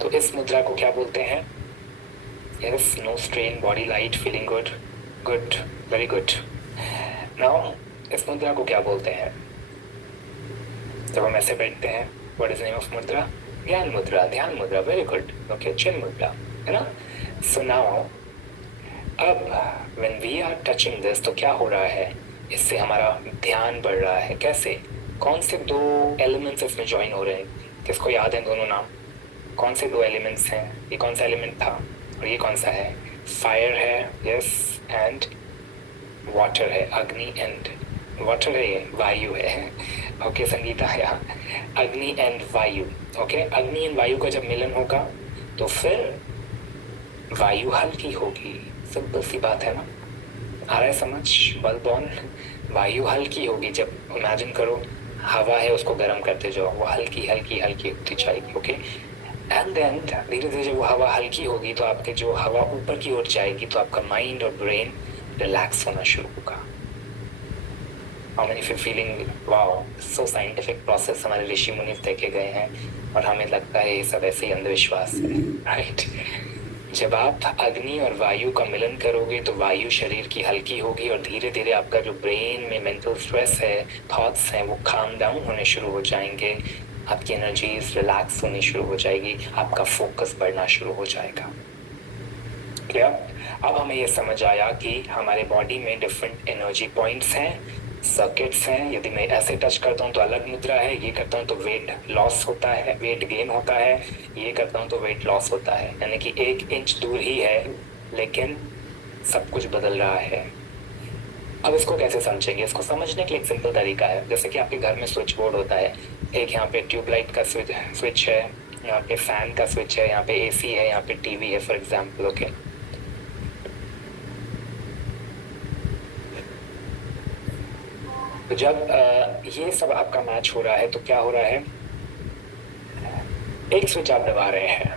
तो इस मुद्रा को क्या बोलते हैं? Yes, no strain, body light, feeling good, good, very good. Now इस मुद्रा को क्या बोलते हैं? जब हम ऐसे बैठते हैं, व्हाट इज नेम ऑफ मुद्रा? ज्ञान मुद्रा, ध्यान मुद्रा, वेरी गुड। ओके, चिन मुद्रा, है ना? सो नाउ अब when we are touching this, तो क्या हो रहा है? इससे हमारा ध्यान बढ़ रहा है। कैसे? कौन से दो एलिमेंट्स इसमें ज्वाइन हो रहे हैं? किसको याद है दोनों नाम? कौन से दो एलिमेंट्स हैं? ये कौन सा एलिमेंट था और ये कौन सा है? फायर है, यस, एंड वाटर है, अग्नि एंड वाटर है, ये वायु है। ओके संगीता, या अग्नि एंड वायु। ओके, अग्नि एंड वायु का जब मिलन होगा तो फिर वायु हल्की होगी। सिंपल सी बात है ना? आ रहा है समझ? Bulb on. वायु हल्की होगी। जब इमेजिन करो हवा है, उसको गर्म करते जाओ, वो हल्की हल्की हल्की होती जाएगी। ओके, एंड देन धीरे धीरे जब वो हवा हल्की होगी तो आपके जो हवा ऊपर की ओर जाएगी तो आपका माइंड और ब्रेन रिलैक्स होना शुरू होगा। How many of you feeling wow, so scientific process हमारे ऋषि मुनि देखे गए हैं और हमें लगता है ये सब ऐसे ही अंधविश्वास है, राइट? जब आप अग्नि और वायु का मिलन करोगे तो वायु शरीर की हल्की होगी और धीरे धीरे आपका जो ब्रेन में मेंटल स्ट्रेस है, थॉट्स हैं, वो काम डाउन होने शुरू हो जाएंगे। आपकी एनर्जीज रिलैक्स होनी शुरू हो जाएगी, आपका फोकस बढ़ना शुरू हो जाएगा। क्लियर? अब हमें ये समझ आया कि हमारे बॉडी में डिफरेंट एनर्जी पॉइंट्स हैं, सर्किट्स हैं। यदि मैं ऐसे टच करता हूँ तो अलग मुद्रा है, ये करता हूँ तो वेट लॉस होता है, वेट गेन होता है, ये करता हूँ तो वेट लॉस होता है। यानी कि 1 इंच दूर ही है लेकिन सब कुछ बदल रहा है। अब इसको कैसे समझेंगे? इसको समझने के लिए एक सिंपल तरीका है। जैसे कि आपके घर में स्विच बोर्ड होता है, एक यहाँ पे ट्यूबलाइट का स्विच है, यहाँ पे फैन का स्विच है, यहाँ पे एसी है, यहाँ पे टीवी है, फॉर एग्जाम्पल। ओके, तो जब ये सब आपका मैच हो रहा है तो क्या हो रहा है? एक स्विच आप दबा रहे हैं,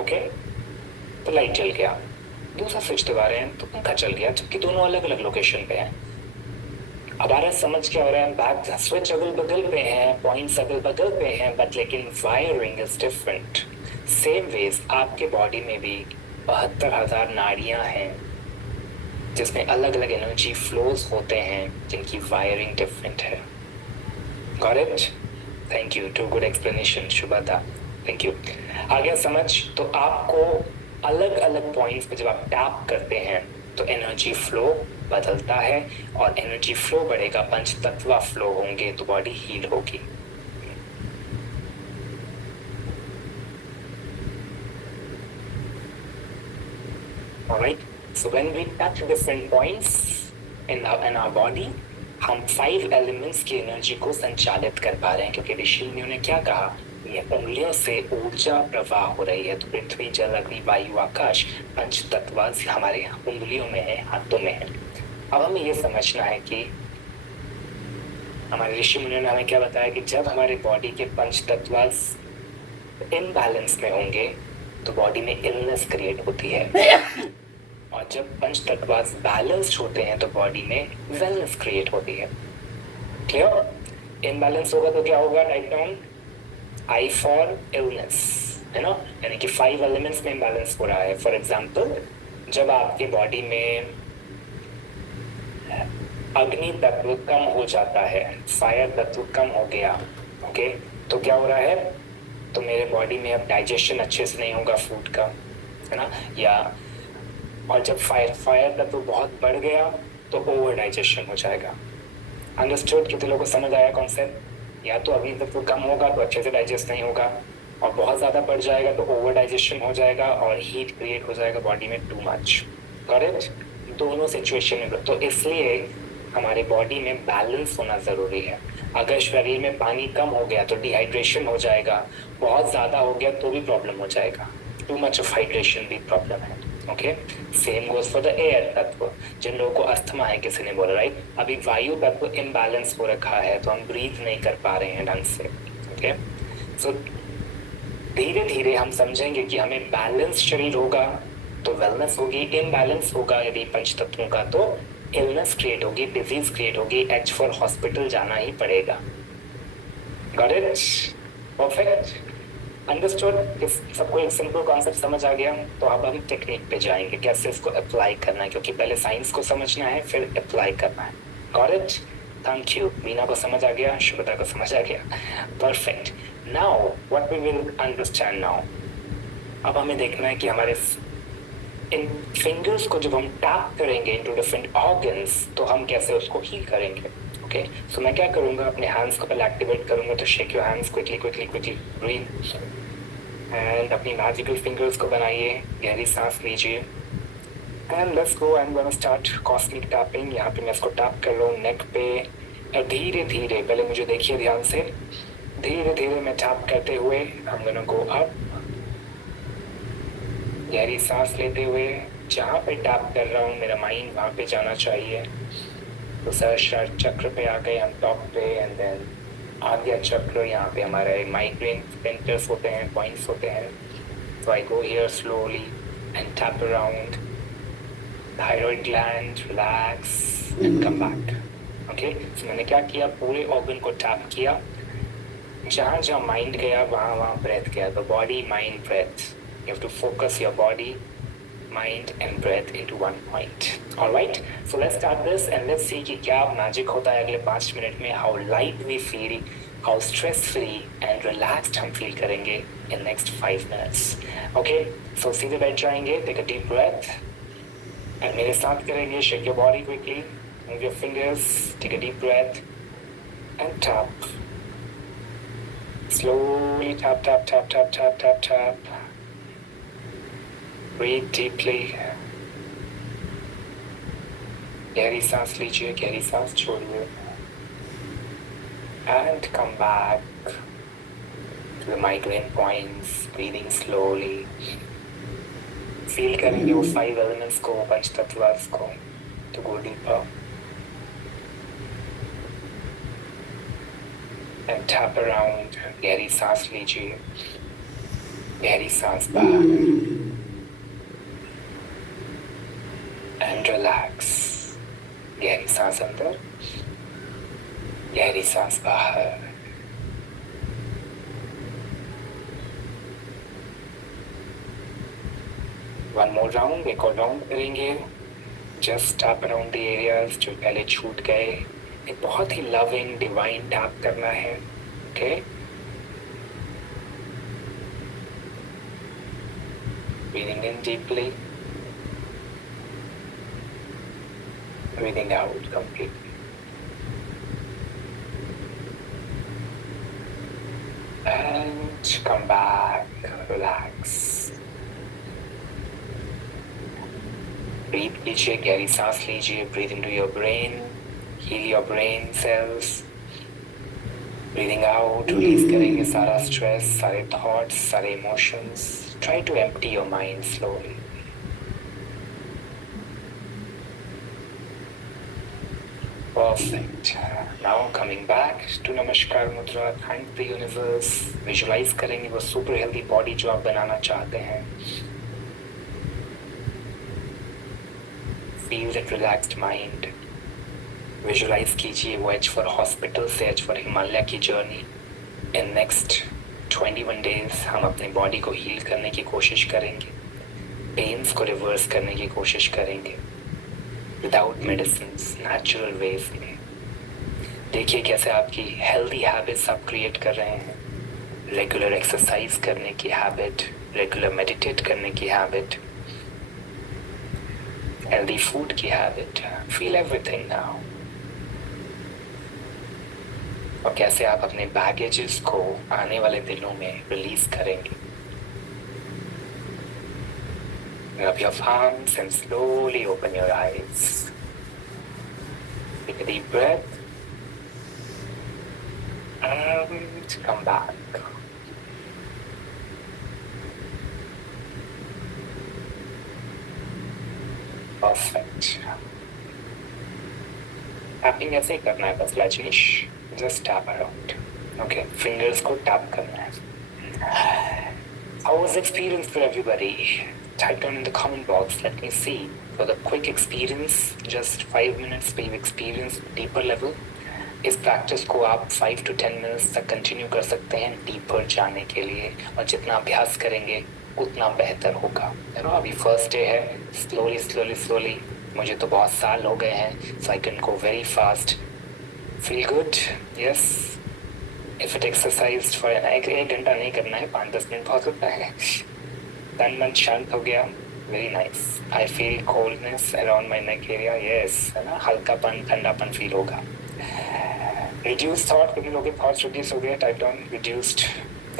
ओके, तो लाइट जल गया। दूसरा स्विच दबा रहे हैं तो पंखा चल गया, जबकि दोनों अलग अलग लोकेशन पे हैं। अब आ रहा समझ क्या हो रहा है? बैक स्विच अगल बगल पे हैं, पॉइंट्स अगल बगल पे हैं, बट लेकिन wiring is different. Same ways आपके बॉडी में भी 72,000 नाड़ियां हैं जिसमें अलग अलग एनर्जी फ्लोज होते हैं जिनकी वायरिंग डिफरेंट है। Got it? Thank you, to good explanation Shubhada, thank you. आ गया समझ? तो आपको अलग अलग पॉइंट्स पे जब आप टैप करते हैं तो एनर्जी फ्लो बदलता है और एनर्जी फ्लो बढ़ेगा, पंच तत्व फ्लो होंगे तो बॉडी हील होगी। Alright, so when we touch different points in our body, हम 5 एलिमेंट्स की एनर्जी को संचालित कर पा रहे हैं, क्योंकि ऋषि मुनियों ने क्या कहा? ये उंगलियों से ऊर्जा प्रवाह हो रही है। तो पृथ्वी, जल, अग्नि, वायु, आकाश, पंच तत्व हमारे उंगलियों में है, हाथों में है। अब हमें ये समझना है कि हमारे ऋषि मुनियों ने हमें क्या बताया कि जब हमारे बॉडी के पंच तत्व इनबैलेंस में होंगे तो बॉडी में इलनेस क्रिएट होती है, और जब पंच तत्व बैलेंस्ड होते हैं तो बॉडी में वेलनेस क्रिएट होती है। क्लियर? इनबैलेंस होगा तो क्या होगा? Write down, I for illness, है ना? यानी कि 5 एलिमेंट्स में इम्बैलेंस हो रहा है। फॉर एग्जाम्पल, जब आपकी बॉडी में अग्नि तत्व कम हो जाता है, फायर तत्व कम हो गया, ओके, तो क्या हो रहा है? तो मेरे बॉडी में अब डाइजेशन अच्छे से नहीं होगा फूड का, है ना? या और जब फायर तत्व बहुत बढ़ गया तो ओवर डाइजेशन हो जाएगा। अंडरस्टूड? कितने लोगों को समझ आया कॉन्सेप्ट? या तो अग्नि तत्व कम होगा तो अच्छे से डाइजेस्ट नहीं होगा, और बहुत ज्यादा बढ़ जाएगा तो ओवर डाइजेशन हो जाएगा और हीट क्रिएट हो जाएगा बॉडी में टू मच। करेक्ट? दोनों सिचुएशन में। तो इसलिए हमारे बॉडी में बैलेंस होना जरूरी है। अगर शरीर में पानी कम हो गया तो डिहाइड्रेशन हो जाएगा, बहुत ज्यादा हो गया तो भी प्रॉब्लम हो जाएगा, टू मच ऑफ हाइड्रेशन भी प्रॉब्लम है। Okay, same goes for the air तत्व। जिन लोगों को अस्थमा है, किसी ने बोला, राइट, अभी वायु तत्व इम्बैलेंस हो रखा है तो हम ब्रीथ नहीं कर पा रहे हैं ढंग से। ओके, सो धीरे धीरे हम समझेंगे कि हमें बैलेंस शरीर होगा तो वेलनेस होगी, इम्बैलेंस होगा यदि पंच तत्वों का तो इलनेस क्रिएट होगी, डिजीज क्रिएट होगी, एच फॉर हॉस्पिटल जाना ही पड़ेगा। Got it? परफेक्ट। अंडरस्टूड? इस सबको एक सिंपल कॉन्सेप्ट समझ आ गया, तो अब हम टेक्निक पे जाएंगे कैसे इसको अप्लाई करना है, क्योंकि पहले साइंस को समझना है फिर अप्लाई करना है। Got it? Thank you. Meena को समझ आ गया, शुभदा को समझ आ गया, perfect. Now what we will understand now, अब हमें देखना है कि हमारे इन फिंगर्स को जब हम टैप करेंगे इनटू डिफरेंट ऑर्गन्स तो हम कैसे उसको हील करेंगे। ओके, सो मैं क्या करूंगा, अपने हैंड्स को पहले एक्टिवेट करूंगा, तो shake your hands quickly quickly quickly, breathe, and अपनी मैजिकल फिंगर्स को बनाइए, गहरी सांस लीजिए, and let's go. I am gonna start cosmic tapping. यहाँ पे मैं इसको टैप कर रहा हूँ नेक पे, और धीरे धीरे, पहले मुझे देखिए ध्यान से, धीरे धीरे मैं टैप करते हुए आई एम गोना गो अप, गहरी सांस लेते हुए जहाँ पे टैप कर रहा हूँ मेरा माइंड वहाँ पे जाना चाहिए। तो सहस्रार चक्र पे आ गए हम टॉप पे, एंड देन आज्ञा चक्र, यहाँ पे हमारे माइग्रेन सेंटर्स होते हैं, पॉइंट्स होते हैं। So I go here slowly and tap around. Thyroid gland, relax and come back. Okay? So मैंने क्या किया, पूरे ऑर्गन को टैप किया, जहाँ जहाँ माइंड गया वहाँ वहाँ ब्रेथ गया। The body, mind, breath. You have to focus your body, mind and breath into one point. Alright? So let's start this and let's see कि क्या मैजिक होता है अगले 5 मिनट में। How light we feel, how stress free and relaxed हम feel करेंगे in next 5 minutes. Okay? So सीधे बैठ जाएंगे, take a deep breath and मेरे साथ करेंगे, shake your body quickly, move your fingers, take a deep breath and tap. Slowly tap, tap, tap, tap, tap, tap, tap. Breathe deeply. गहरी सांस लीजिए, गहरी सांस छोड़िए, and come back to the migraine points, breathing slowly. Feel करेंगे वो 5 elements को, पंच तत्वास को, to go deeper. And tap around. गहरी सांस लीजिए, गहरी सांस बाहर, and relax. गहरी सांस अंदर, गहरी सांस बाहर। वन मोर राउंड, एक और राउंड करेंगे। Just tap around the areas जो पहले छूट गए। एक बहुत ही लविंग डिवाइन टैप करना है। Okay, breathing in deeply, breathing out completely. And come back, relax. Breathe लीजिए, गहरी सांस लीजिए, breathe into your brain, heal your brain cells. Breathing out, release करेंगे सारा stress, सारे thoughts, सारे emotions. Try to empty your mind slowly. Perfect. Now coming back to Namaskar Mudra, thank the universe. Visualize करेंगे वो super healthy body जो आप बनाना चाहते हैं. Feel that relaxed mind. Visualize कीजिए वो H for hospital से H for Himalaya की journey. In next 21 days हम अपने body को heal करने की कोशिश करेंगे. Pains को reverse करने की कोशिश करेंगे. Without medicines, natural ways में। देखिए कैसे आपकी healthy habits आप create कर रहे हैं। Regular exercise करने की habit, regular meditate करने की habit, healthy food की habit. Feel everything now. और कैसे आप अपने baggages को आने वाले दिनों में release करेंगे। Rub your palms and slowly open your eyes. Take a deep breath and come back. Perfect. Tapping ऐसे ही करना है बस Rajneesh. Just tap around. Okay, fingers को tap करना है. How was the experience for everybody? Type down in the comment box. Let me see for the quick experience. Just 5 minutes, but you experience deeper level. इस practice को आप 5 to 10 minutes तक continue कर सकते हैं deeper जाने के लिए, और जितना अभ्यास करेंगे उतना बेहतर होगा। अभी फर्स्ट डे है, स्लोली स्लोली स्लोली, मुझे तो बहुत साल हो गए हैं, so I can go very fast. Feel good? Yes. If it exercise for एक घंटा नहीं करना है, 5-10 मिनट बहुत होता है। तन मन शांत हो गया, very nice. I feel coldness around my neck area, yes, है ना, हल्कापन ठंडापन फील होगा। रिड्यूस थॉट, कितने लोगों के थॉट्स रिड्यूस हो गए? Type down reduced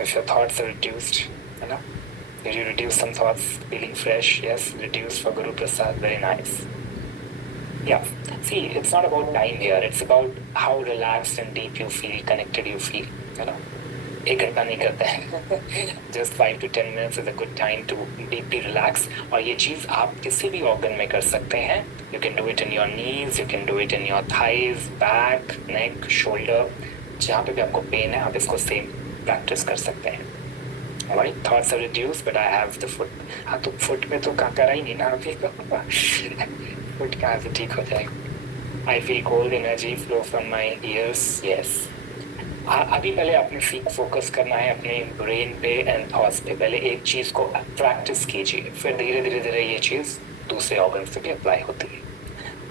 if your thoughts are reduced, है ना। Did you reduce some thoughts? Feeling fresh? Yes, reduced for Guru Prasad. Very nice. Yeah. See, it's not about time here. It's about how relaxed and deep you feel, connected you feel. You know, 1 घंटा नहीं करते हैं. Just 5 to 10 minutes is a good time to deeply relax. और ये चीज़ आप किसी भी organ में कर सकते हैं. You can do it in your knees. You can do it in your thighs, back, neck, shoulder. जहाँ पे भी आपको pain है, आप इसको same practice कर सकते हैं. Right, thoughts are reduced, but I have the foot. हाँ, तो foot में तो काकरा ही नहीं ना अभी तो foot कहाँ से ठीक हो जाएगा? I feel cold energy flow from my ears. Yes. अभी पहले अपने फोकस करना है अपने ब्रेन पे एंड थॉट्स पे। पहले एक चीज को प्रैक्टिस कीजिए, फिर धीरे धीरे धीरे ये चीज दूसरे ऑर्गन से भी अप्लाई होती है।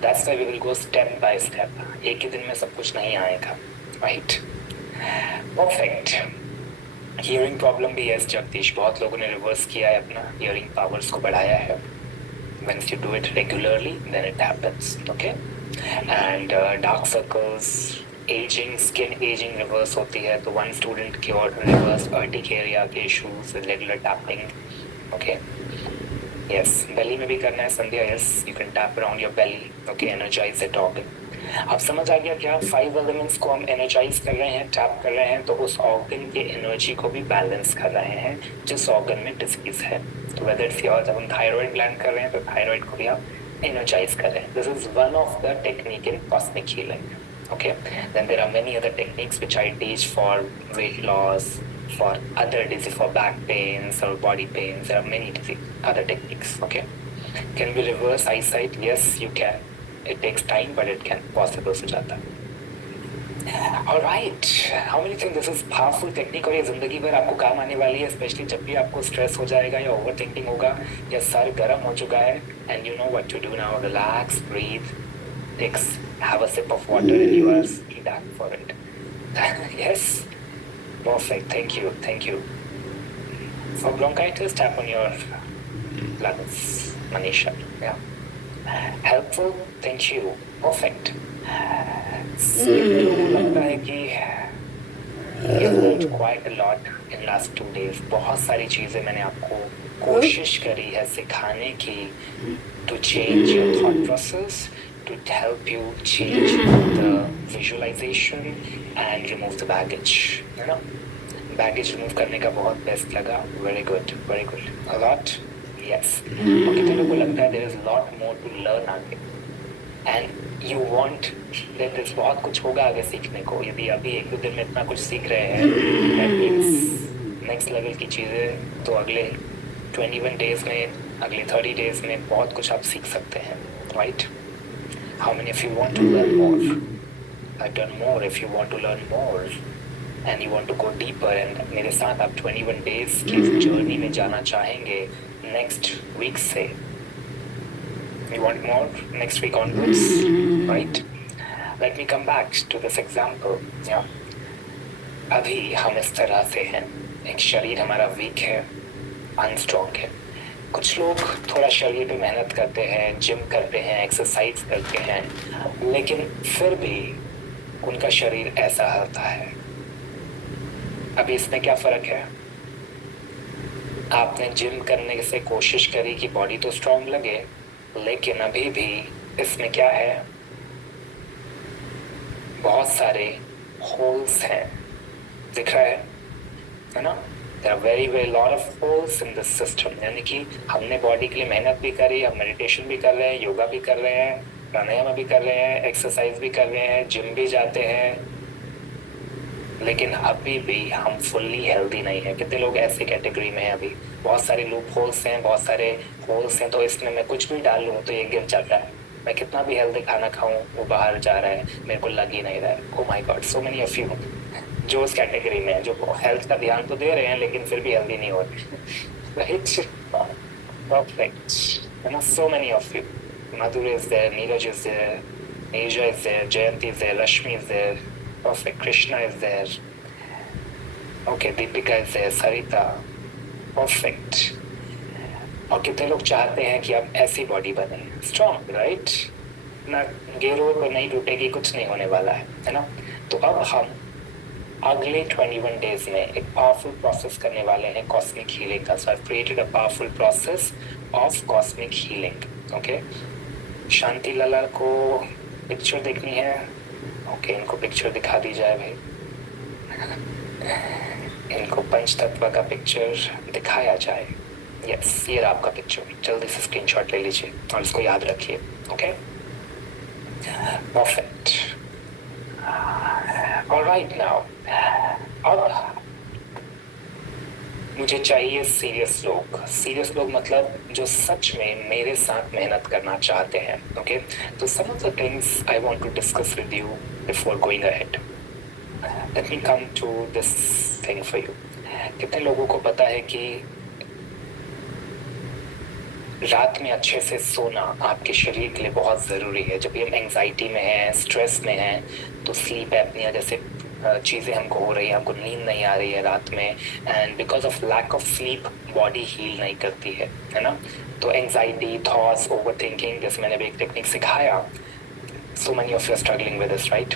That's why we will go step by step. एक ही दिन में सब कुछ नहीं आएगा, right? Perfect. हियरिंग प्रॉब्लम भी है जगदीश, बहुत लोगों ने रिवर्स किया है, अपना हियरिंग पावर्स को बढ़ाया है। Once you do it regularly, then it happens, okay? And dark circles, aging, skin aging reverse होती है, तो one student cured reverse urticaria के issues with regular tapping, okay? Yes, belly में भी करना है संध्या, yes, you can tap around your belly, okay, energize that organ. अब समझ आ गया क्या? 5 एलिमेंट्स को हम एनर्जाइज कर रहे हैं, टैप कर रहे हैं, तो उस ऑर्गन की एनर्जी को भी बैलेंस कर रहे हैं जिस ऑर्गन में डिसीज है। तो वेदर इट्स योर, जब हम थायराइड ग्लैंड कर रहे हैं तो थायराइड को भी आप एनर्जाइज कर रहे हैं। This is one of the technique in cosmic healing, okay. Then there are many other techniques which I teach for weight loss, for other disease, for back pains और body pains, there are many other techniques, okay. Can be reverse eyesight? Yes, you can. It takes time, but it can possible, Sujata. All right. How many think this is powerful technique और ये जिंदगी भर आपको काम आने वाली है, specially जब भी आपको स्ट्रेस हो जाएगा या ओवर थिंकिंग होगा या सर गर्म हो चुका है, and you know what to do now. Relax, breathe, have a sip of water, and you are back for it. Yes, perfect. Thank you, thank you. For bronchitis, tap on your lungs, Manisha. Yeah. Helpful, thank you, perfect. लगता है कि you've learned quite a lot in last 2 days. बहुत सारी चीजें मैंने आपको कोशिश करी है सिखाने की, to change your thought process, to help you change the visualization and remove the baggage. है ना? Baggage remove करने का बहुत best लगा. Very good, very good. A lot. Yes. और कितने लोगों को लगता है there is a lot more to learn आगे, and you want that there's बहुत कुछ होगा आगे सीखने को। यदि अभी 1-2 दिन में इतना कुछ सीख रहे हैं, that means next level की चीज़ें तो अगले 21 days में, अगले 30 days में बहुत कुछ आप सीख सकते हैं, right? How many of you want to learn more? I've done more. If you want to learn more and you want to go deeper, and मेरे साथ आप 21 days की जर्नी में जाना चाहेंगे next week से, you want more next week onwards, right? Let me come back to this example. Yeah, अभी हम इस तरह से हैं, एक शरीर हमारा वीक है, अनस्ट्रॉन्ग है। कुछ लोग थोड़ा शरीर पे मेहनत करते हैं, जिम करते हैं, एक्सरसाइज करते हैं, लेकिन फिर भी उनका शरीर ऐसा होता है। अभी इसमें क्या फर्क है? आपने जिम करने से कोशिश करी कि बॉडी तो स्ट्रांग लगे, लेकिन अभी भी इसमें क्या है? बहुत सारे होल्स हैं, दिख रहा है ना? There are very lot of holes in this system. यानी कि हमने बॉडी के लिए मेहनत भी करी, हम मेडिटेशन भी कर रहे हैं, योगा भी कर रहे हैं, प्राणायाम भी कर रहे हैं, एक्सरसाइज भी कर रहे हैं, जिम भी जाते हैं, लेकिन अभी भी हम फुल्ली हेल्दी नहीं है। कितने लोग ऐसे कैटेगरी में हैं? अभी बहुत सारे लूप होल्स हैं, बहुत सारे होल्स हैं, तो इसमें मैं कुछ भी डाल लूँ तो ये गिर जाता है। मैं कितना भी हेल्दी खाना खाऊं वो बाहर जा रहा है, मेरे को लग ही नहीं रहा है। Oh my God, so many of you जो उस कैटेगरी में है, जो हेल्थ का ध्यान तो दे रहे हैं लेकिन फिर भी हेल्दी नहीं हो रहे। राइट, परफेक्ट, है ना? सो many of you. Madhur is there, Neeraj is there, Neerja is there, Jayanti is there, Rashmi is there, perfect, Krishna is there, okay, Deepika is there, Sarita, perfect। और कितने लोग चाहते हैं कि आप ऐसी बॉडी बने, स्ट्रॉन्ग, राइट? ना गेरो तो नहीं टूटेगी, कुछ नहीं होने वाला है ना? तो अब हम अगले 21 डेज में एक पावरफुल प्रोसेस करने वाले हैं कॉस्मिक हीलिंग का। So I created a powerful process of cosmic healing. Okay, Shanti Lala को पिक्चर देखनी है? ओके, इनको पिक्चर दिखा दी जाए भाई। इनको पंच तत्व का पिक्चर दिखाया जाए। यस, ये रहा आपका पिक्चर, जल्दी से स्क्रीनशॉट ले लीजिए और इसको याद रखिए। Okay, perfect, alright. नाउ अब मुझे चाहिए सीरियस लोग। सीरियस लोग मतलब जो सच में मेरे साथ मेहनत करना चाहते हैं। ओके, तो some of the things I want to discuss with you before going ahead. Let me come to this thing for you. कितने लोगों को पता है कि रात में अच्छे से सोना आपके शरीर के लिए बहुत ज़रूरी है। जब भी हम एंजाइटी में हैं, स्ट्रेस में हैं, तो स्लीप एपनिया जैसे चीज़ें हमको हो रही है, हमको नींद नहीं आ रही है रात में, and because of lack of sleep body heal नहीं करती है ना? तो एंजाइटी, थॉट्स, ओवर थिंकिंग, जैसे मैंने भी एक टेक्निक सिखाया, so many of you are struggling with this, right?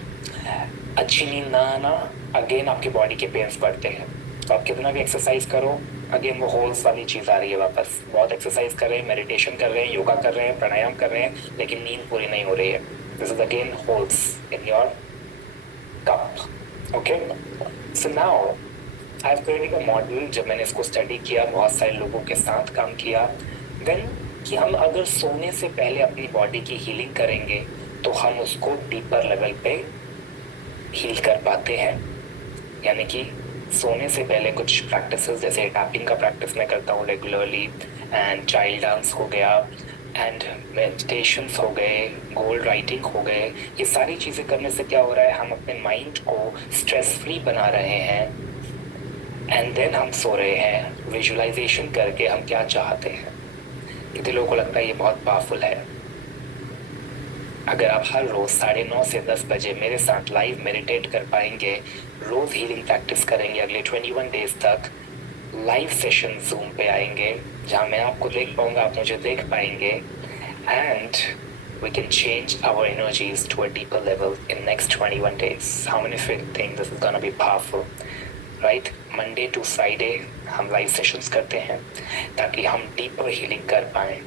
अच्छी नींद ना आना, अगेन आपकी बॉडी के पेन्स बढ़ते हैं। तो आप कितना भी एक्सरसाइज करो, अगेन वो होल्स वाली चीज़ आ रही है वापस। बहुत एक्सरसाइज कर रहे हैं, मेडिटेशन कर रहे हैं, योगा कर रहे हैं, प्राणायाम कर रहे हैं, लेकिन नींद पूरी नहीं हो रही है। This is again holes in your cup. Okay, so now I have created a model. जब मैंने इसको स्टडी किया, बहुत सारे लोगों के साथ काम किया, देन कि हम अगर सोने से पहले अपनी बॉडी की हीलिंग करेंगे तो हम उसको डीपर लेवल पे हील कर पाते हैं। यानी कि सोने से पहले कुछ प्रैक्टिसेस, जैसे टैपिंग का प्रैक्टिस मैं करता हूँ रेगुलरली, एंड चाइल्ड डांस हो गया, एंड मेडिटेशंस हो गए, गोल राइटिंग हो गए। ये सारी चीज़ें करने से क्या हो रहा है, हम अपने माइंड को स्ट्रेस फ्री बना रहे हैं, एंड देन हम सो रहे हैं विजुअलाइजेशन करके हम क्या चाहते हैं। कितने लोगों को लगता है ये बहुत पावरफुल है? अगर आप हर रोज 9:30 से 10 बजे मेरे साथ लाइव मेडिटेट कर पाएंगे, रोज हीलिंग प्रैक्टिस करेंगे, अगले 21 डेज तक लाइव सेशन जूम पे आएंगे जहां मैं आपको देख पाऊंगा, आप मुझे देख पाएंगे, and we can change our energies to a deeper level in next 21 days. How many of you think this is gonna be powerful? Right? Monday to Friday हम लाइव सेशंस करते हैं ताकि हम डीपर हीलिंग कर पाएं।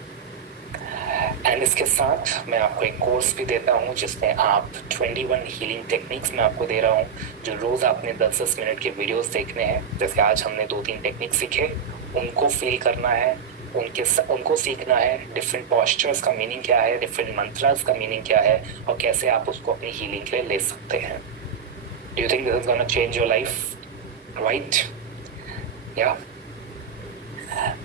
And इसके साथ मैं आपको एक कोर्स भी देता हूँ जिसमें आप 21 हीलिंग टेक्निक्स मैं आपको दे रहा हूँ, जो रोज़ आपने 10-10 मिनट के वीडियोस देखने हैं। जैसे आज हमने 2-3 टेक्निक सीखे, उनको फील करना है, उनको सीखना है, डिफरेंट पॉस्चर्स का मीनिंग क्या है, डिफरेंट मंत्रास का मीनिंग क्या है, और कैसे आप उसको अपनी हीलिंग के लिए ले सकते हैं। Do you think this is gonna change your life? Right? या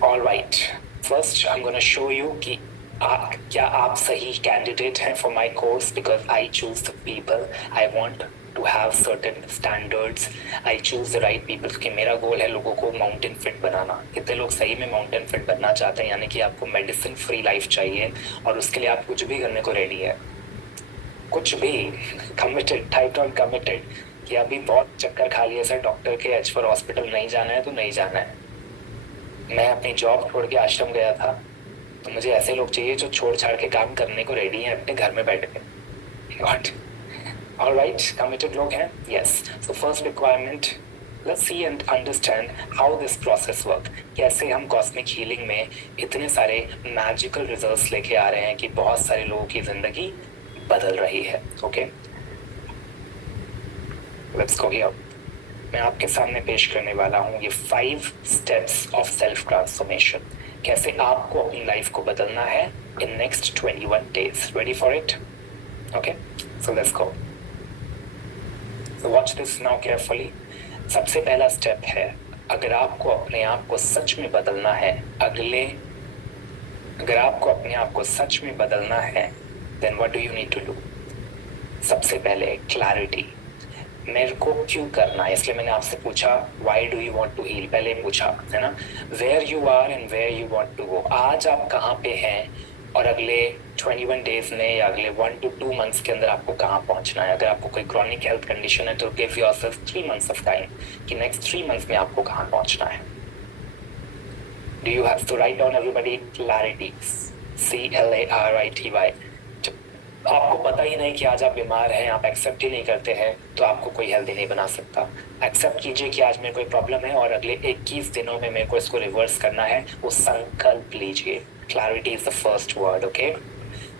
alright, first I am gonna show you कि क्या आप सही कैंडिडेट हैं for my course, because I choose the people I want to have certain standards, I choose the right people. क्योंकि मेरा गोल है लोगों को माउंटेन फिट बनाना। कितने लोग सही में माउंटेन फिट बनना चाहते हैं? यानी कि आपको मेडिसिन फ्री लाइफ चाहिए और उसके लिए आप कुछ भी करने को रेडी है, कुछ भी, कमिटेड, टाइट ऑन कमिटेड, कि अभी बहुत चक्कर खा लिया सर, डॉक्टर के एज पर हॉस्पिटल नहीं जाना है तो नहीं जाना है। मैं अपनी जॉब छोड़ के आश्रम गया था, तो मुझे ऐसे लोग चाहिए जो छोड़ छाड़ के काम करने को रेडी हैं अपने घर में बैठ के। गॉट? ऑलराइट, कमिटेड लोग हैं? Yes. So first requirement, let's see and understand how this process work. कैसे हम कॉस्मिक हीलिंग में इतने सारे मैजिकल रिजल्ट्स लेके आ रहे हैं कि बहुत सारे लोगों की जिंदगी बदल रही है। Okay, let's go here. मैं आपके सामने पेश करने वाला हूँ ये 5 स्टेप्स ऑफ सेल्फ ट्रांसफॉर्मेशन, कैसे आपको अपनी लाइफ को बदलना है in next 21 days. Ready for it? Okay, so let's go. So watch this now carefully. सबसे पहला स्टेप है, अगर आपको अपने आप को सच में बदलना है, अगर आपको अपने आप को सच में बदलना है then what do you need to do? सबसे पहले क्लैरिटी, मेरे को क्यों करना है, इसलिए मैंने आपसे पूछा why do you want to heal, पहले पूछा है ना, where you are and where you want to go, आज आप कहाँ पे हैं और अगले 21 डेज में या अगले 1 to 2 मंथ्स के अंदर आपको कहाँ पहुंचना है। अगर आपको कोई क्रॉनिक हेल्थ कंडीशन है तो give yourself 3 months of time कि नेक्स्ट 3 months में आपको कहाँ पहुंचना है। Do you have to write down everybody clarity, CLARITY। जब आपको पता ही नहीं कि आज आप बीमार हैं, आप एक्सेप्ट ही नहीं करते हैं, तो आपको कोई हेल्दी नहीं बना सकता। एक्सेप्ट कीजिए कि आज मेरे को प्रॉब्लम है और अगले 21 दिनों में मेरे को इसको रिवर्स करना है, वो संकल्प लीजिए। Clarity is the first word, okay.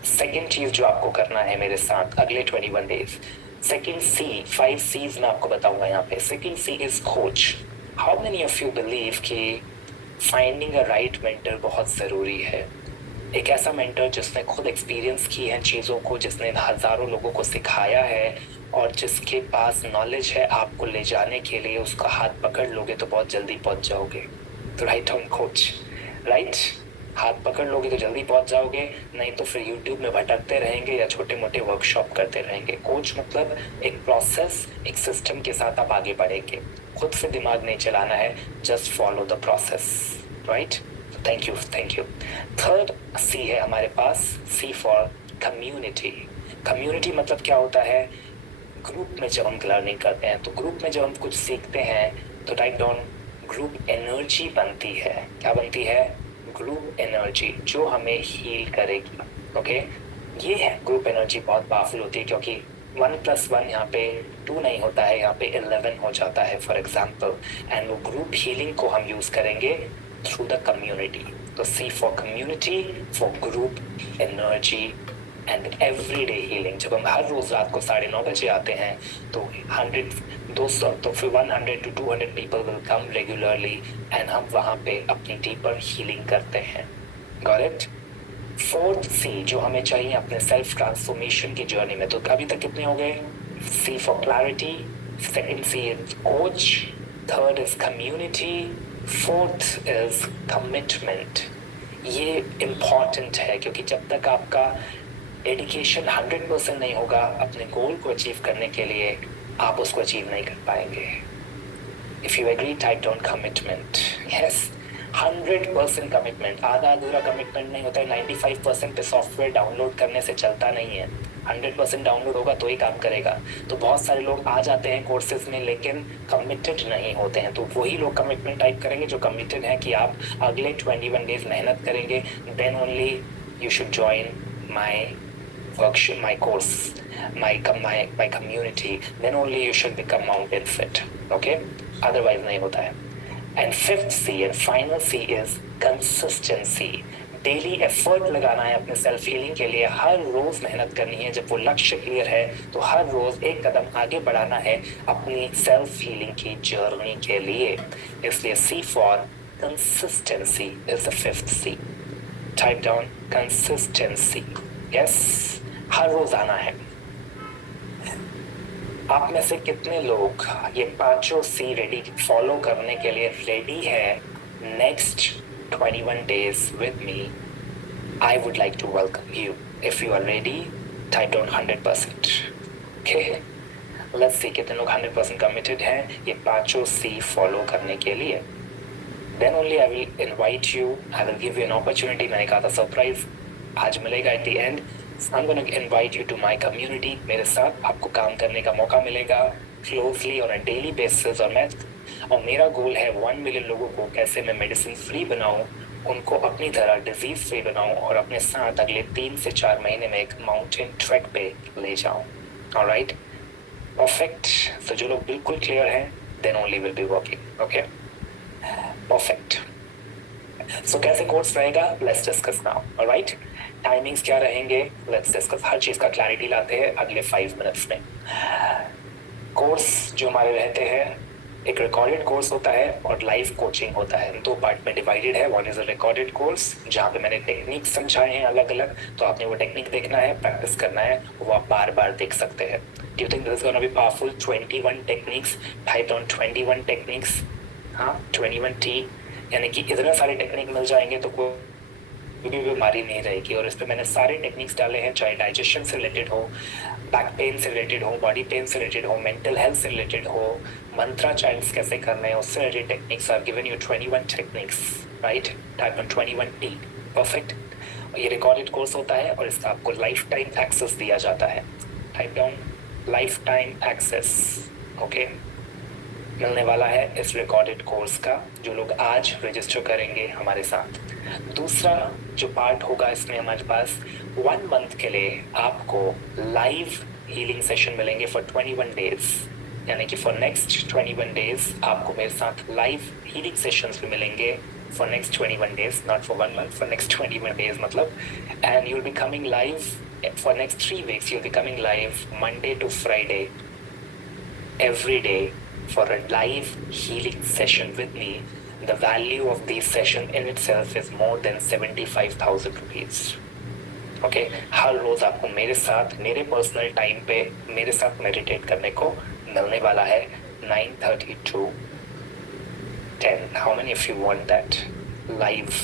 Second चीज जो आपको करना है मेरे साथ अगले 21 डेज, सेकेंड C, 5 C's मैं आपको बताऊंगा यहाँ पे। Second C is coach. How many of you believe कि फाइंडिंग अ राइट मेंटर बहुत जरूरी है? एक ऐसा मेंटर जिसने खुद एक्सपीरियंस की है चीज़ों को, जिसने हजारों लोगों को सिखाया है और जिसके पास नॉलेज है आपको ले जाने के लिए, उसका हाथ पकड़ लोगे तो बहुत जल्दी पहुंच जाओगे। तो राइट ऑन कोच, राइट, हाथ पकड़ लोगे तो जल्दी पहुंच जाओगे, नहीं तो फिर यूट्यूब में भटकते रहेंगे या छोटे मोटे वर्कशॉप करते रहेंगे। कोच मतलब एक प्रोसेस, एक सिस्टम के साथ आप आगे बढ़ेंगे, खुद से दिमाग नहीं चलाना है, just follow the process, right. Thank you, thank you. Third C है हमारे पास, C फॉर कम्युनिटी। कम्युनिटी मतलब क्या होता है? ग्रुप में जब हम लर्निंग करते हैं, तो ग्रुप में जब हम कुछ सीखते हैं तो राइट डाउन, ग्रुप एनर्जी बनती है। क्या बनती है? ग्रुप एनर्जी, जो हमें हील करेगी, ओके। ये है ग्रुप एनर्जी, बहुत पावरफुल होती है, क्योंकि 1+1 यहाँ पे 2 नहीं होता है, यहाँ पे 11 हो जाता है फॉर एग्जाम्पल। एंड वो ग्रुप हीलिंग को हम यूज करेंगे through the community. So C for community, for group energy and everyday healing. जब हम हर रोज रात को 9:30 बजे आते हैं तो 100-200 तो फिर 100 to 200 people will come regularly and हम वहाँ पे अपनी डीपर हीलिंग करते हैं। Got it? फोर्थ C जो हमें चाहिए अपने सेल्फ ट्रांसफॉर्मेशन की जर्नी में, तो अभी तक कितने हो गए? C for clarity, second C is coach, third is community, fourth is commitment. ये इम्पॉर्टेंट है क्योंकि जब तक आपका डेडिकेशन 100% नहीं होगा अपने गोल को अचीव करने के लिए, आप उसको अचीव नहीं कर पाएंगे। If you agree, type down commitment. Yes, 100% commitment. आधा अधूरा कमिटमेंट नहीं होता है। 95% पे सॉफ्टवेयर डाउनलोड करने से चलता नहीं है, 100% डाउनलोड होगा तो ही काम करेगा। तो बहुत सारे लोग आ जाते हैं कोर्सेज में लेकिन कमिटेड नहीं होते हैं, तो वही लोग कमिटमेंट टाइप करेंगे जो कमिटेड है कि आप अगले 21 डेज मेहनत करेंगे, then only you should join my workshop, my course, my community, then only you should become mountain fit, okay. Otherwise नहीं होता है। And fifth C and final C is consistency. Daily effort लगाना है अपने self healing के लिए, हर रोज मेहनत करनी है। जब वो लक्ष्य क्लियर है तो हर रोज एक कदम आगे बढ़ाना है अपनी सेल्फ हीलिंग की जर्नी के लिए। इसलिए C for consistency is the fifth C। Type down consistency. Yes, हर रोज आना है। आप में से कितने लोग ये पांचों C रेडी फॉलो करने के लिए रेडी है next 21 days with me? I would like to welcome you. If you are ready, type down 100%. Okay? Let's see कितने लोग 100% committed हैं ये पांचों C follow करने के लिए। Then only I will invite you. I will give you an opportunity. मैंने कहा था surprise आज मिलेगा at the end. I'm going to invite you to my community. मेरे साथ आपको काम करने का मौका मिलेगा closely on a daily basis। और मेरा गोल है 1 मिलियन लोगों को कैसे मैं मेडिसिन फ्री बनाऊं, उनको अपनी तरह डिजीज फ्री बनाऊं और अपने साथ अगले 3 से 4 महीने में एक माउंटेन ट्रैक पे ले जाऊं। Alright, perfect. तो जो लोग बिल्कुल क्लियर हैं then only will be working, okay, perfect. So कैसे कोर्स रहेगा, let's discuss now. Alright, timings क्या रहेंगे, लेट्स डिस्कस। हर चीज का क्लैरिटी लाते हैं अगले 5 मिनट्स में। कोर्स जो हमारे रहते हैं, एक रिकॉर्डेड कोर्स होता है और लाइव कोचिंग होता है। 2 पार्ट में डिवाइडेड है। One is a recorded course जहाँ पे मैंने टेक्निक समझाए हैं अलग अलग, तो आपने वो टेक्निक देखना है, प्रैक्टिस करना है, वो आप बार बार देख सकते हैं। Do you think this is gonna be powerful? 21 techniques, type down 21 techniques. हाँ, 21T, यानी कि इतने सारे टेक्निक मिल जाएंगे तो कोई कोई भी बीमारी नहीं रहेगी। और इस पर मैंने सारे टेक्निक्स डाले हैं, चाहे डाइजेशन से रिलेटेड हो, बैक पेन से रिलेटेड हो, बॉडी पेन से रिलेटेड हो, मेंटल हेल्थ से रिलेटेड हो, मंत्रा चाइल्ड्स कैसे करने हैं उससे related techniques. I have given you 21 techniques, right? Type on 21T, perfect. ये रिकॉर्डेड कोर्स होता है और इसका आपको लाइफ टाइम एक्सेस दिया जाता है। Type down life time access, okay, मिलने वाला है इस रिकॉर्डेड कोर्स का, जो लोग आज रजिस्टर करेंगे हमारे साथ। दूसरा जो पार्ट होगा इसमें हमारे पास 1 मंथ के लिए आपको लाइव हीलिंग सेशन मिलेंगे फॉर 21 डेज, यानी कि फॉर नेक्स्ट 21 डेज आपको मेरे साथ लाइव हीलिंग सेशंस भी मिलेंगे for next 21 days, not for 1 month, for next 21 days मतलब। And you will be coming live for next 3 weeks, you will be coming live Monday to Friday every day for a live healing session with me. The value of this session in itself is more than 75,000 rupees. Okay, हर रोज आपको मेरे साथ मेरे personal time पे मेरे साथ meditate करने को मिलने वाला है 9:30 to 10. How many of you want that live?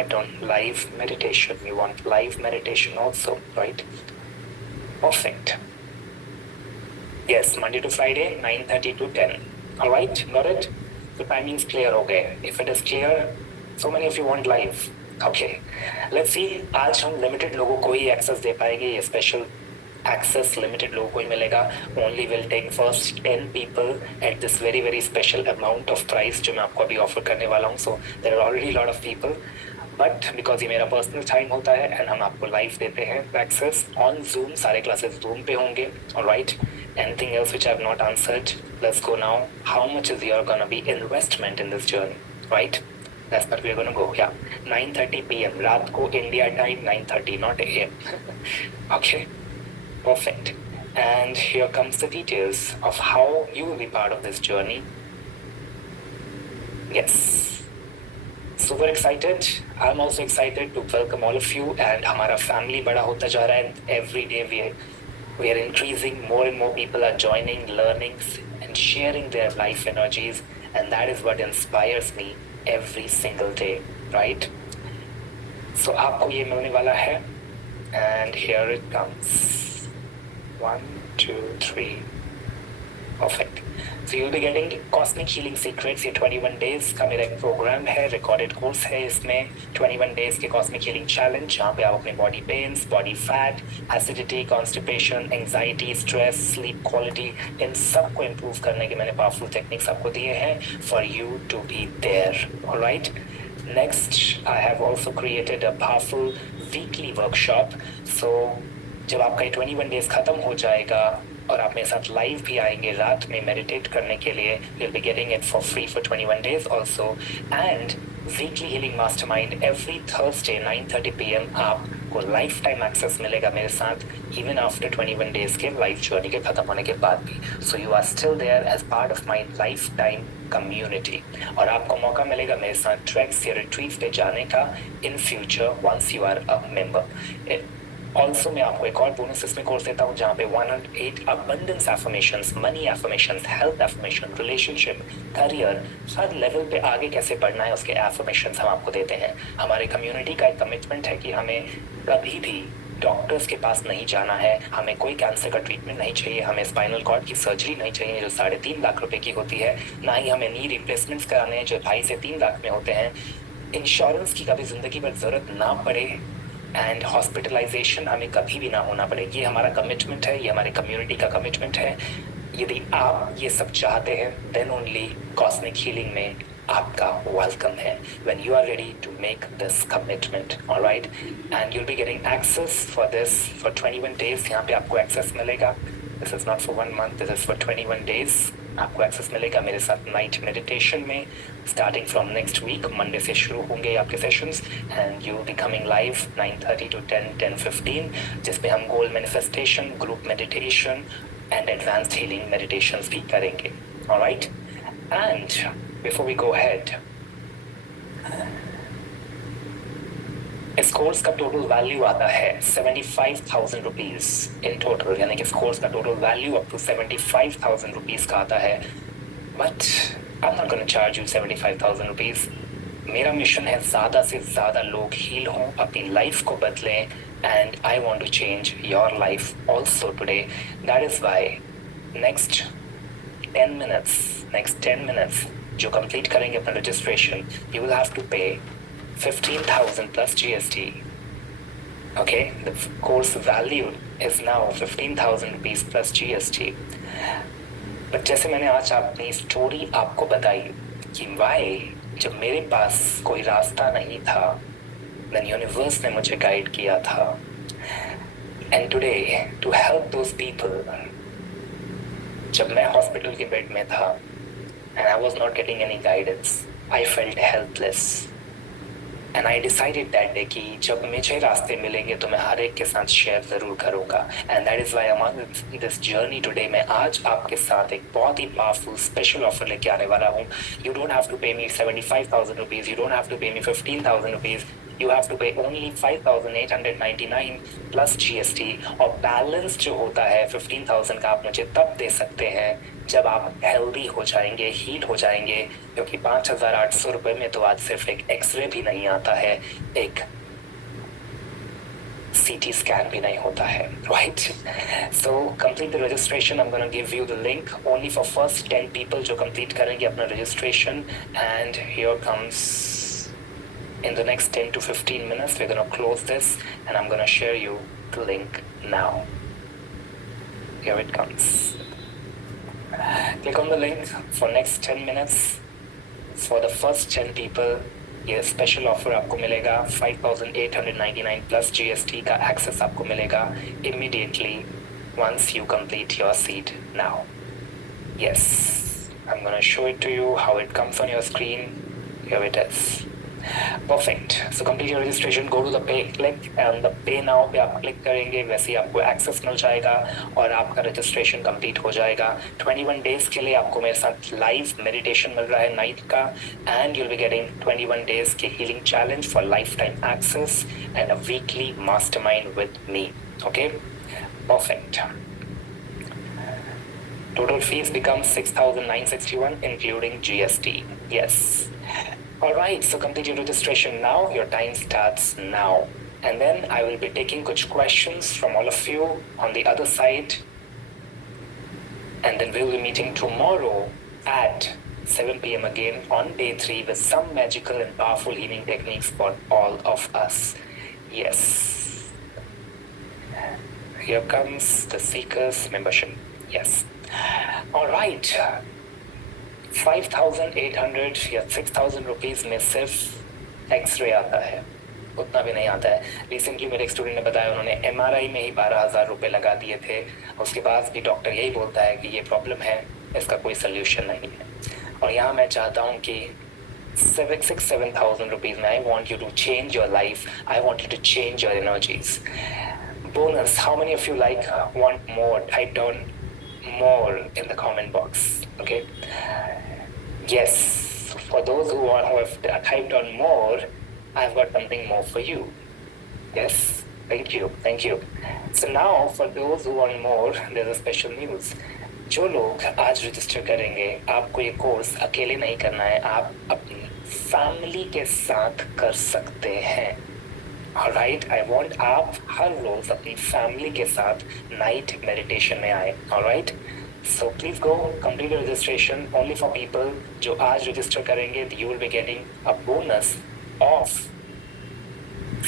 I don't live meditation. You want live meditation also, right? Perfect. Yes, Monday to Friday, 9:30 to 10. All right, got it? The timings clear हो गए. If it is clear, so many of you want live. Okay, let's see. आज हम limited लोगों को ही access दे पाएंगे. ये special access limited लोगों को ही मिलेगा. Only will take first 10 people at this very very special amount of price जो मैं आपको अभी offer करने वाला हूँ. So there are already a lot of people. But because ये मेरा पर्सनल टाइम होता है एंड हम आपको लाइव देते हैं एक्सेस ऑन जूम, सारे क्लासेस जूम पे होंगे। Alright, anything else which I have not answered? Let's go now. How much is your gonna be investment in this journey, right? That's what we are gonna go. या 9:30 PM रात को India time, 9:30 not AM। Okay, perfect. And here comes the details of how you will be part of this journey. Yes, super excited. I'm also excited to welcome all of you and हमारा family बड़ा होता जा रहा है. Every day we are increasing, more and more people are joining, learning and sharing their life energies, and that is what inspires me every single day, right? So आपको ये मिलने वाला है and here it comes. 1, 2, 3. Perfect. So you'll be getting Cosmic Healing Secrets. ये 21 days का मेरा एक programme है, रिकॉर्डेड कोर्स है। इसमें 21 days के कॉस्मिक हीलिंग चैलेंज, जहाँ पे आप अपने body pains, body fat, acidity, constipation, anxiety, stress, sleep quality, इन सब को इम्प्रूव करने के मैंने पावरफुल टेक्निक्स आपको दिए हैं for you to be there. Alright, next I have also created a powerful weekly workshop. So जब आपका 21 days खत्म हो जाएगा और आप मेरे साथ लाइव भी आएंगे रात में मेडिटेट करने के लिए, you'll be getting it for free for 21 days also. And weekly healing mastermind every Thursday 9:30 PM आपको लाइफ टाइम एक्सेस मिलेगा मेरे साथ even after 21 days के लाइफ जर्नी के खत्म होने के बाद भी. So you are still there as part of my lifetime community. और आपको मौका मिलेगा मेरे साथ ट्रैक्स या रिट्रीट पे जाने का in future once you are a member. Also मैं आपको एक और बोनस इसमें कोर्स देता हूँ जहाँ पे 108 abundance affirmations, money affirmations, health affirmation, relationship, career, हर लेवल पे आगे कैसे बढ़ना है उसके एफर्मेशंस हम आपको देते हैं. हमारे कम्युनिटी का एक कमिटमेंट है कि हमें कभी भी डॉक्टर्स के पास नहीं जाना है, हमें कोई कैंसर का ट्रीटमेंट नहीं चाहिए, हमें स्पाइनल कॉर्ड की सर्जरी नहीं चाहिए जो 3.5 लाख रुपए की होती है, ना ही हमें नी रिप्लेसमेंट्स कराने हैं जो 2.5 से 3 लाख में होते हैं, इंश्योरेंस की कभी ज़िंदगी भर ज़रूरत ना पड़े एंड हॉस्पिटलाइजेशन हमें कभी भी ना होना पड़े. ये हमारा कमिटमेंट है, ये हमारे कम्युनिटी का कमिटमेंट है. यदि आप ये सब चाहते हैं देन ओनली कॉस्मिक हीलिंग में आपका वेलकम है when you are ready to make this commitment. Alright, and you'll be getting access for this for 21 days. यहाँ पे आपको access मिलेगा. This is not for 1 month, this is for 21 days. आपको access मिलेगा मेरे साथ नाइट मेडिटेशन में. Starting from next week Monday से शुरू होंगे आपके sessions and you will be coming live 9:30 to 10:15 जिसमें हम goal manifestation, group meditation and advanced healing meditations भी करेंगे. Alright, and before we go ahead, इस कोर्स का टोटल वैल्यू आता है 75,000 रुपीज़ इन टोटल, यानी कि इस कोर्स का total value up to 75,000 rupees का आता है. But I am not gonna charge you 75,000 rupees. मेरा मिशन है ज़्यादा से ज़्यादा लोग हील हों, अपनी लाइफ को बदलें, and I want to change your life also today. That is why next 10 minutes जो कंप्लीट करेंगे अपना registration, you will have to pay 15,000 plus GST. Okay, the course value is now 15,000 rupees plus GST. But जैसे मैंने आज अपनी story आपको बताई कि वाई जब मेरे पास कोई रास्ता नहीं था, then यूनिवर्स ने मुझे गाइड किया था. And today to help those people, जब मैं हॉस्पिटल के बेड में था and I was not getting any guidance, I felt helpless. And I decided that day कि जब मुझे रास्ते मिलेंगे तो मैं हर एक के साथ शेयर ज़रूर करूँगा. And that is why I'm on this journey today. मैं आज आपके साथ एक बहुत ही पावरफुल स्पेशल ऑफर लेके आने वाला हूँ. You don't have to pay me 75,000 rupees. You don't have to pay me 15,000 rupees. You have to pay only 5,899 plus GST. और बैलेंस जो होता है 15,000 का आप मुझे तब दे सकते हैं जब आप हेल्दी हो जाएंगे, हील हो जाएंगे, क्योंकि 5,800 रुपये में तो आज सिर्फ एक एक्सरे भी नहीं आता है, एक CT स्कैन भी नहीं होता है, right? So complete the registration. I am gonna give you the link only for first 10 people जो कंप्लीट करेंगे अपना registration. And here comes in the next 10 to 15 minutes we're going to close this and I'm going to share you the link now. Here it comes. Click on the link for next 10 minutes. For the first 10 people ये special offer आपको मिलेगा. 5,899 plus GST का access आपको मिलेगा immediately once you complete your seat now. Yes, I'm going to show it to you how it comes on your screen. Here it is. Perfect. So complete your registration. Go to the pay. Click on the pay now पे आप click करेंगे, वैसे ही आपको access मिल जाएगा और आपका registration complete हो जाएगा. 21 डेज के लिए आपको मेरे साथ लाइव मेडिटेशन मिल रहा है नाइट का, and you'll be getting 21 days के healing challenge for life time access and a weekly mastermind with me. Okay, perfect. Total fees becomes 6,961 including GST. Yes. Alright, so complete your registration now. Your time starts now. And then I will be taking kuch questions from all of you on the other side. And then we will be meeting tomorrow at 7 p.m. again on day 3 with some magical and powerful healing techniques for all of us. Yes. Here comes the Seekers membership. Yes. Alright. 5,800 या 6,000 rupees में सिर्फ x ray आता है, उतना भी नहीं आता है. रिसेंटली मेरे एक स्टूडेंट ने बताया उन्होंने MRI में ही 12,000 रुपये लगा दिए थे. उसके बाद भी डॉक्टर यही बोलता है कि ये प्रॉब्लम है, इसका कोई सोल्यूशन नहीं है. और यहाँ मैं चाहता हूँ कि 6,000-7,000 रुपीज़ में I want you to change your life. I want you to change your energies. Bonus, how many of you want more? Type down more in the comment box. Okay. Yes, for those who have typed on more, I've got something more for you. Yes, thank you. So now for those who want more, there's a special news. जो लोग आज register करेंगे, आपको ये course अकेले नहीं करना है, आप अपनी फैमिली के साथ कर सकते हैं. Alright, I want आप हर रोज अपनी फैमिली के साथ नाइट मेडिटेशन में आए. Alright. So please go complete the registration only for people जो आज register करेंगे. You will be getting a bonus of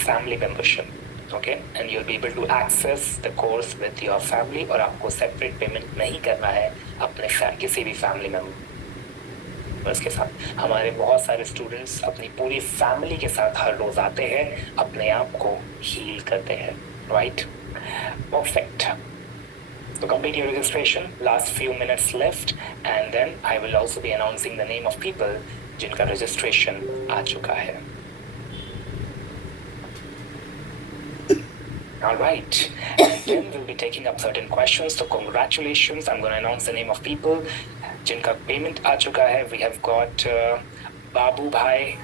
family membership. Okay, and you'll be able to access the course with your family और आपको separate payment नहीं करना है अपने किसी भी family members के साथ. हमारे बहुत सारे students अपनी पूरी family के साथ हर रोज आते हैं, अपने आप को heal करते हैं. Right? Perfect. So complete your registration. Last few minutes left, and then I will also be announcing the name of people जिनका registration आ चुका है. All right, and then we'll be taking up certain questions. So congratulations, I'm going to announce the name of people जिनका payment आ चुका है. We have got Babu Bhai.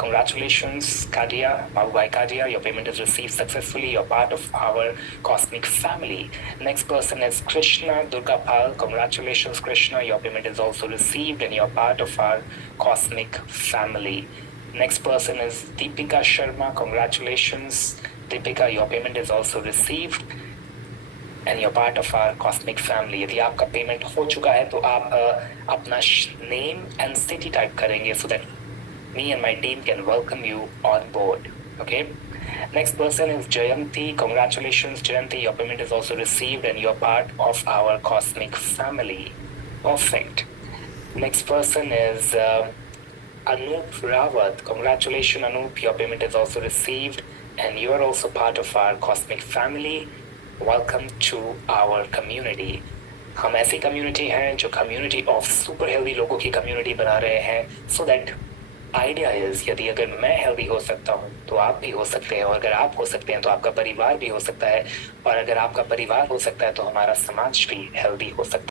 Congratulations, Kadia, Babu Bhai Kadia, your payment is received successfully. You're part of our cosmic family. Next person is Krishna Durgapal. Congratulations, Krishna, your payment is also received and you're part of our cosmic family. Next person is Deepika Sharma. Congratulations, Deepika. Your payment is also received, and you're part of our cosmic family. यदि आपका payment हो चुका है तो आप अपना name and city type करेंगे so that me and my team can welcome you on board. Okay. Next person is Jayanti. Congratulations, Jayanti. Your payment is also received and you're part of our cosmic family. Perfect. Next person is Anup Rawat. Congratulations, Anup. Your payment is also received and you're also part of our cosmic family. Welcome to our community. हम ऐसी community हैं जो community of super healthy लोगों की community बना रहे हैं so that idea is यदि अगर मैं हेल्दी हो सकता हूँ तो आप भी हो सकते हैं, और अगर आप हो सकते हैं तो आपका परिवार भी हो सकता है, और अगर आपका परिवार हो सकता है तो हमारा समाज भी हेल्दी हो सकता है.